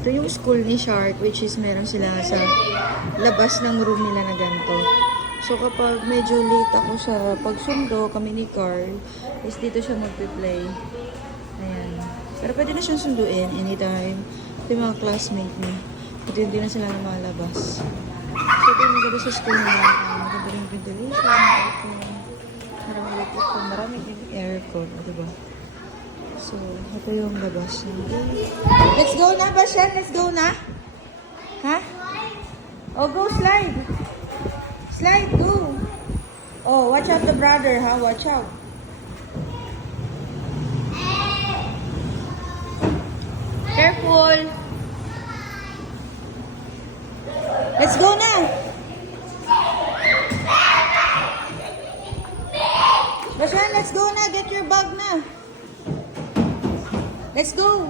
Ito yung school ni Shark, which is meron sila sa labas ng room nila na ganito. So kapag medyo late ako sa pagsundo kami ni Carl, is dito siya magpe-play. Ayan. Pero pwede na siyang sunduin anytime. Ito yung mga classmate niya. Ito hindi na sila lumalabas. So ito yung maganda sa school nila. Maganda rin yung ventilation, aircon. Maraming electric, maraming aircon. O, diba? So, ito yung labas. Let's go na, Bashan. Let's go na. Ha? Oh, go slide. Slide, go. Oh, watch out the brother, ha? Watch out. Careful. Let's go na. Bashan, let's go na. Get your bag na. Let's go.